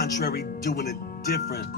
contrary, doing it different.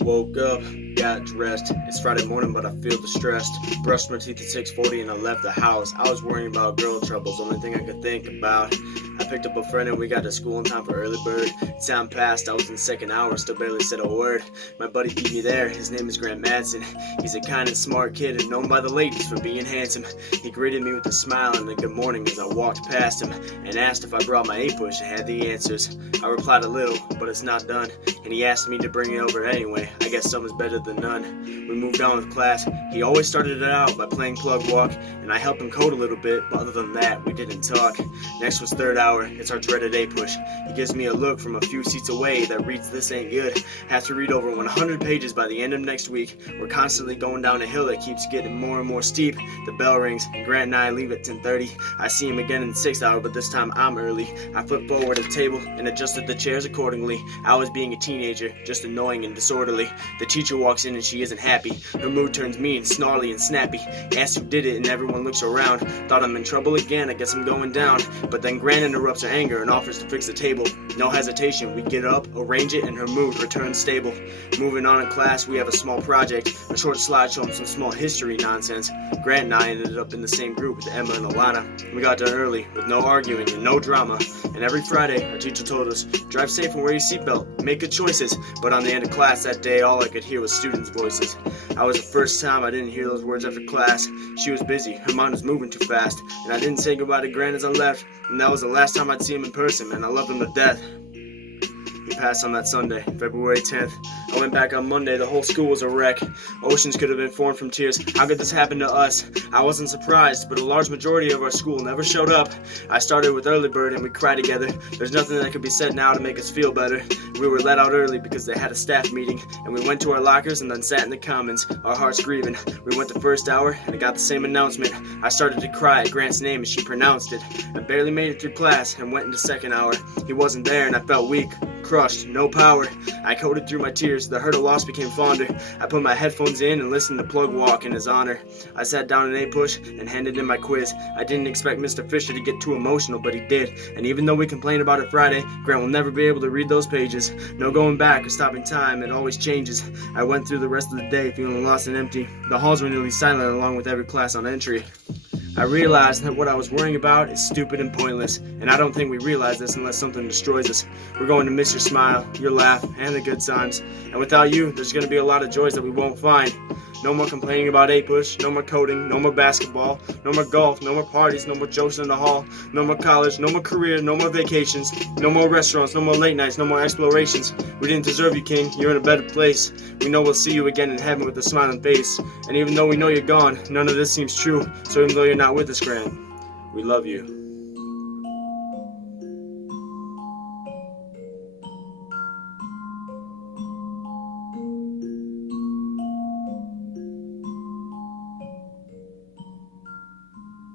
Woke up, got dressed. It's Friday morning, but I feel distressed. Brushed my teeth at 6:40 and I left the house. I was worrying about girl troubles, only thing I could think about. I picked up a friend and we got to school in time for early bird. Time passed, I was in the second hour, still barely said a word. My buddy beat me there, his name is Madsen. He's a kind and smart kid and known by the ladies for being handsome. He greeted me with a smile and a good morning as I walked past him and asked if I brought my A-push and had the answers. I replied a little, but it's not done, and he asked me to bring it over anyway. I guess some is better than none. We moved on with class. He always started it out by playing plug walk, and I helped him code a little bit, but other than that, we didn't talk. Next was third hour. It's our dreaded A-push. He gives me a look from a few seats away that reads, "This ain't good. Have to read over 100 pages by the end of next week. We're constantly going down a hill that keeps getting more and more steep." The bell rings, and Grant and I leave at 10:30. I see him again in the 6th hour, but this time I'm early. I flipped forward at the table and adjusted the chairs accordingly. I was being a teenager, just annoying and disorderly. The teacher walks in and she isn't happy. Her mood turns mean, snarly, and snappy. Asks who did it and everyone looks around. Thought I'm in trouble again, I guess I'm going down. But then Grant interrupts her anger and offers to fix the table. No hesitation, we get up, arrange it, and her mood returns stable. Moving on in class, we have a small project, a short slideshow and some small history nonsense. Grant and I ended up in the same group with Emma and Alana. We got done early, with no arguing and no drama. And every Friday, our teacher told us, drive safe and wear your seatbelt, make good choices. But on the end of class that day, all I could hear was students' voices. I was the first time I didn't hear those words after class. She was busy, her mind was moving too fast. And I didn't say goodbye to Grant as I left. And that was the last time I'd see him in person, and I loved him to death. He passed on that Sunday, February 10th. I went back on Monday, the whole school was a wreck. Oceans could have been formed from tears. How could this happen to us? I wasn't surprised, but a large majority of our school never showed up. I started with early bird and we cried together. There's nothing that could be said now to make us feel better. We were let out early because they had a staff meeting, and we went to our lockers and then sat in the commons, our hearts grieving. We went the first hour and I got the same announcement. I started to cry at Grant's name as she pronounced it. I barely made it through class and went into second hour. He wasn't there and I felt weak. Crushed, no power. I coded through my tears, the hurt of loss became fonder. I put my headphones in and listened to Plug Walk in his honor. I sat down in A-push and handed in my quiz. I didn't expect Mr. Fisher to get too emotional, but he did. And even though we complained about it Friday, Grant will never be able to read those pages. No going back or stopping time, it always changes. I went through the rest of the day feeling lost and empty. The halls were nearly silent along with every class on entry. I realized that what I was worrying about is stupid and pointless, and I don't think we realize this unless something destroys us. We're going to miss your smile, your laugh, and the good times. And without you, there's going to be a lot of joys that we won't find. No more complaining about A-push, no more coding, no more basketball, no more golf, no more parties, no more jokes in the hall, no more college, no more career, no more vacations, no more restaurants, no more late nights, no more explorations. We didn't deserve you, King. You're in a better place. We know we'll see you again in heaven with a smiling face. And even though we know you're gone, none of this seems true. So even though you're not with us, Grant, we love you.